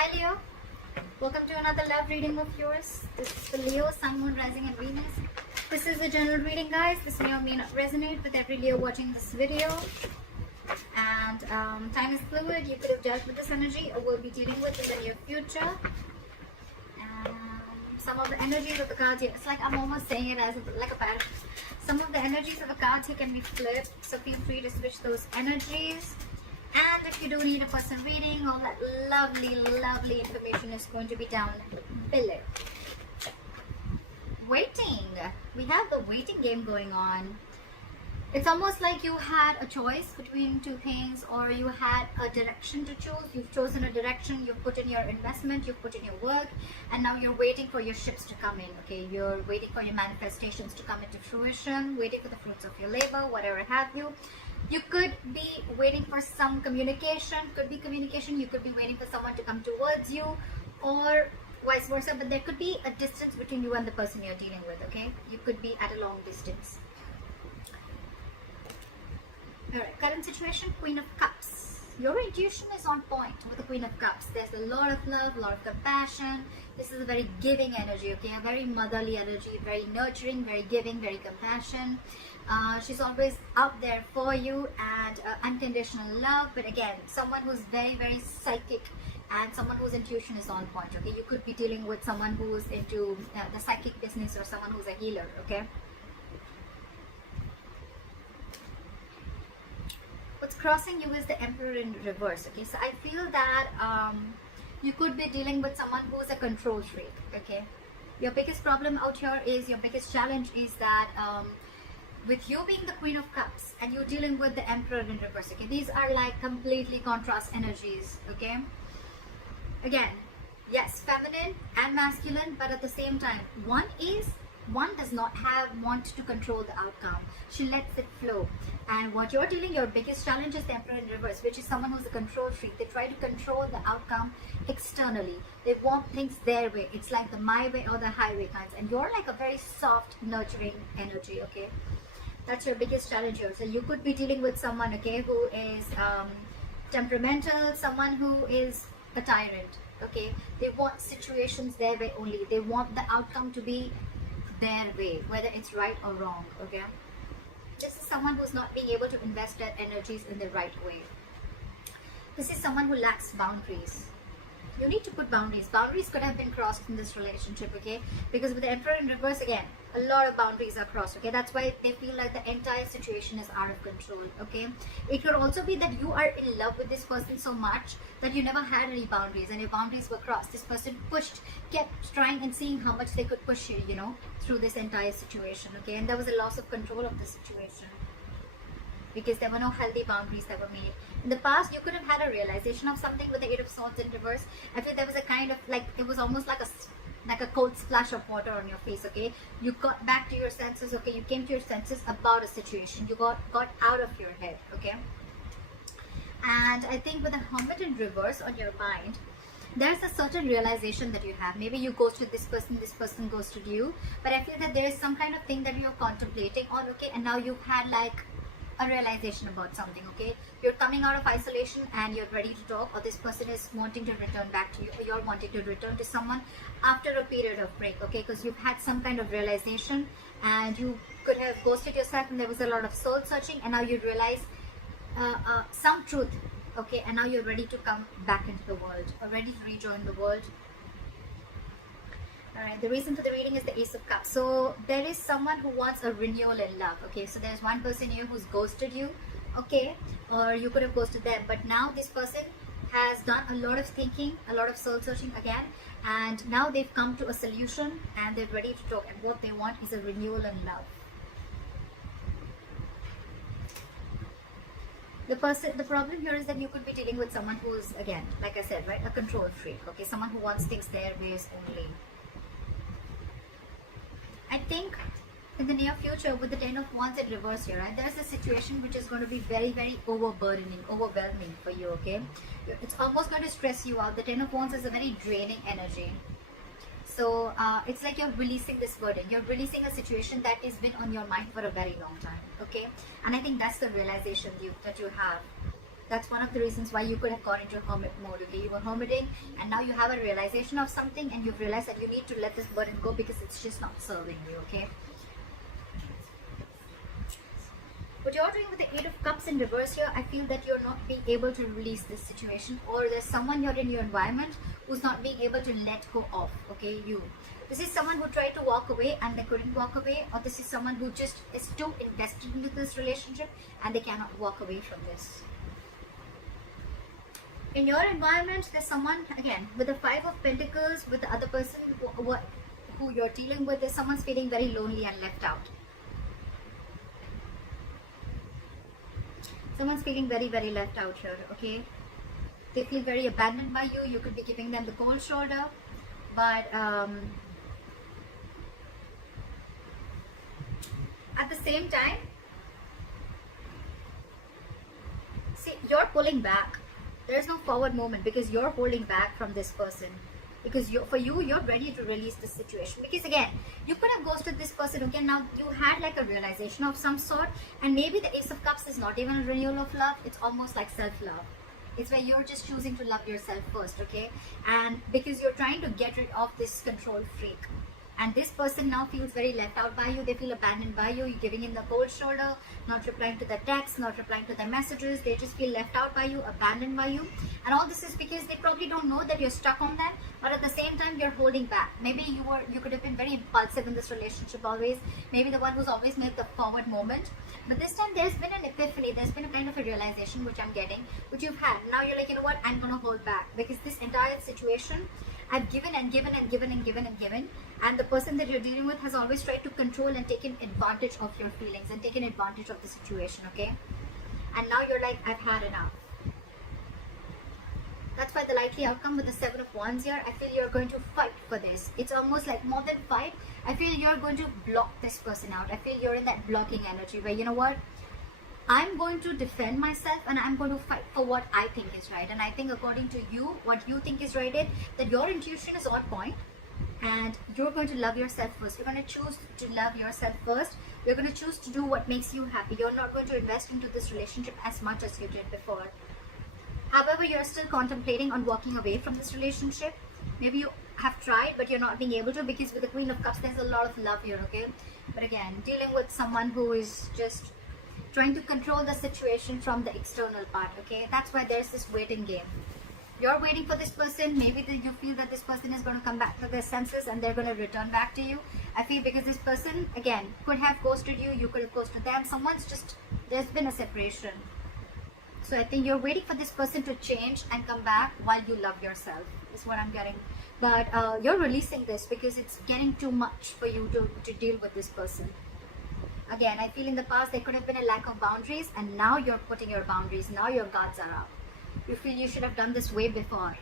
Hi Leo, welcome to another love reading of yours. This is for Leo, Sun, Moon, Rising and Venus. This is a general reading, guys. This may or may not resonate with every Leo watching this video. And time is fluid. You could have dealt with this energy or will be dealing with in the near future. Some of the energies of the cards here, it's like I'm almost saying it as like a pattern. Some of the energies of the cards here can be flipped, so feel free to switch those energies. And if you do need a personal reading, all that lovely information is going to be down below. Waiting. We have the waiting game going on. It's almost like you had a choice between two things, or you had a direction to choose. You've chosen a direction, you've put in your investment, you've put in your work, and now you're waiting for your ships to come in, okay? You're waiting for your manifestations to come into fruition, waiting for the fruits of your labor, whatever have you. You could be waiting for some communication, could be communication, you could be waiting for someone to come towards you, or vice versa, but there could be a distance between you and the person you're dealing with, okay? You could be at a long distance. Alright, current situation, Queen of Cups. Your intuition is on point with the Queen of Cups. There's a lot of love, a lot of compassion. This is a very giving energy, okay? A very motherly energy, very nurturing, very giving, very compassion. She's always out there for you, and unconditional love. But again, someone who's very psychic and someone whose intuition is on point, okay? You could be dealing with someone who's into the psychic business, or someone who's a healer, okay? What's crossing you is the Emperor in reverse, okay? So I feel that you could be dealing with someone who's a control freak, okay? Your biggest problem out here is, your biggest challenge is that with you being the Queen of Cups and you're dealing with the Emperor in reverse, okay? These are like completely contrast energies, okay? Again, yes, feminine and masculine, but at the same time, one does not want to control the outcome. She lets it flow. And what you're dealing, your biggest challenge is the Emperor in reverse, which is someone who's a control freak. They try to control the outcome externally. They want things their way. It's like the my way or the highway kinds. And you're like a very soft, nurturing energy, okay? That's your biggest challenge here. So you could be dealing with someone, okay, who is temperamental, someone who is a tyrant, okay? They want situations their way only. They want the outcome to be their way, whether it's right or wrong, okay? This is someone who's not being able to invest their energies in the right way. This is someone who lacks boundaries. You need to put boundaries. Boundaries could have been crossed in this relationship, okay? Because with the Emperor in reverse, again, a lot of boundaries are crossed, okay? That's why they feel like the entire situation is out of control, okay? It could also be that you are in love with this person so much that you never had any boundaries, and your boundaries were crossed. This person pushed, kept trying and seeing how much they could push you, you know, through this entire situation, okay? And there was a loss of control of the situation, because there were no healthy boundaries that were made. In the past, you could have had a realization of something with the Eight of Swords in reverse. I feel there was a kind of like, it was almost like a cold splash of water on your face, okay? You got back to your senses, okay? You came to your senses about a situation. You got out of your head, okay? And I think with the Hermit in reverse on your mind, there's a certain realization that you have. Maybe you ghosted this person ghosted you. But I feel that there is some kind of thing that you're contemplating on, okay? And now you've had like a realization about something, okay? You're coming out of isolation and you're ready to talk, or this person is wanting to return back to you, or you're wanting to return to someone after a period of break, okay? Because you've had some kind of realization, and you could have ghosted yourself, and there was a lot of soul searching, and now you realize some truth, okay? And now you're ready to come back into the world, or ready to rejoin the world. Alright, the reason for the reading is the Ace of Cups. So there is someone who wants a renewal in love, okay? So there's one person here who's ghosted you, okay? Or you could have ghosted them, but now this person has done a lot of thinking, a lot of soul searching again, and now they've come to a solution and they're ready to talk, and what they want is a renewal in love. The problem here is that you could be dealing with someone who's, again, like I said, right, a control freak, okay? Someone who wants things their ways only. I think in the near future, with the Ten of Wands in reverse here, right, there's a situation which is going to be very overwhelming for you, okay? It's almost going to stress you out. The Ten of Wands is a very draining energy. So it's like you're releasing this burden. You're releasing a situation that has been on your mind for a very long time, okay? And I think that's the realization that you have. That's one of the reasons why you could have gone into hermit mode. Okay, you were hermiting, and now you have a realization of something, and you've realized that you need to let this burden go because it's just not serving you. Okay. What you're doing with the Eight of Cups in reverse here, I feel that you're not being able to release this situation, or there's someone you're in your environment who's not being able to let go of, okay, you. This is someone who tried to walk away and they couldn't walk away, or this is someone who just is too invested into this relationship and they cannot walk away from this. In your environment, there's someone, again, with the Five of Pentacles, with the other person who you're dealing with, there's someone's feeling very lonely and left out. Someone's feeling very, very left out here, okay? They feel very abandoned by you. You could be giving them the cold shoulder. But at the same time, see, you're pulling back. There's no forward movement because you're holding back from this person. Because you're ready to release this situation. Because again, you could have ghosted this person. Okay, now you had like a realization of some sort, and maybe the Ace of Cups is not even a renewal of love. It's almost like self-love. It's where you're just choosing to love yourself first, okay? And because you're trying to get rid of this control freak. And this person now feels very left out by you. They feel abandoned by you. You're giving in the cold shoulder, not replying to the texts, not replying to the messages. They just feel left out by you, abandoned by you. And all this is because they probably don't know that you're stuck on them. But at the same time, you're holding back. Maybe you could have been very impulsive in this relationship always. Maybe the one who's always made the forward moment. But this time, there's been an epiphany. There's been a kind of a realization, which I'm getting, which you've had. Now you're like, you know what? I'm going to hold back. Because this entire situation, I've given and given and given and given and given, and the person that you're dealing with has always tried to control and taken advantage of your feelings and taken advantage of the situation, okay? And now you're like, I've had enough. That's why the likely outcome with the Seven of Wands here, I feel you're going to fight for this. It's almost like more than fight. I feel you're going to block this person out. I feel you're in that blocking energy where, you know what? I'm going to defend myself and I'm going to fight for what I think is right. And I think according to you, what you think is right is that your intuition is on point and you're going to love yourself first. You're going to choose to love yourself first. You're going to choose to do what makes you happy. You're not going to invest into this relationship as much as you did before. However, you're still contemplating on walking away from this relationship. Maybe you have tried, but you're not being able to because with the Queen of Cups, there's a lot of love here, okay? But again, dealing with someone who is just trying to control the situation from the external part, okay? That's why there's this waiting game. You're waiting for this person. Maybe you feel that this person is going to come back to their senses and they're going to return back to you. I feel because this person, again, could have ghosted you. You could have ghosted them. There's been a separation. So I think you're waiting for this person to change and come back while you love yourself, is what I'm getting. But you're releasing this because it's getting too much for you to deal with this person. Again, I feel in the past there could have been a lack of boundaries and now you're putting your boundaries. Now your guards are up. You feel you should have done this way before.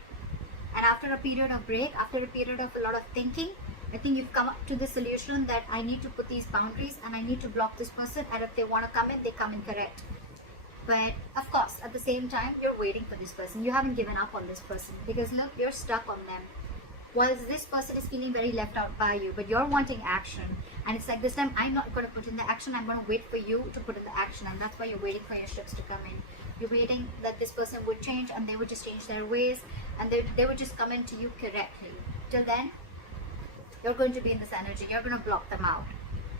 And after a period of break, after a period of a lot of thinking, I think you've come up to the solution that I need to put these boundaries and I need to block this person, and if they want to come in, they come in correct. But of course, at the same time, you're waiting for this person. You haven't given up on this person because look, you're stuck on them. Whilst this person is feeling very left out by you, but you're wanting action. And it's like this time, I'm not going to put in the action. I'm going to wait for you to put in the action. And that's why you're waiting for your ships to come in. You're waiting that this person would change and they would just change their ways. And they would just come into you correctly. Till then, you're going to be in this energy. You're going to block them out.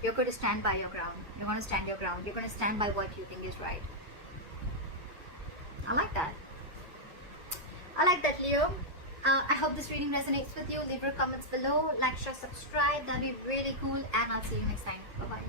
You're going to stand by your ground. You're going to stand your ground. You're going to stand by what you think is right. I like that. I like that, Leo. I hope this reading resonates with you. Leave your comments below. Like, share, subscribe. That'll be really cool. And I'll see you next time. Bye-bye.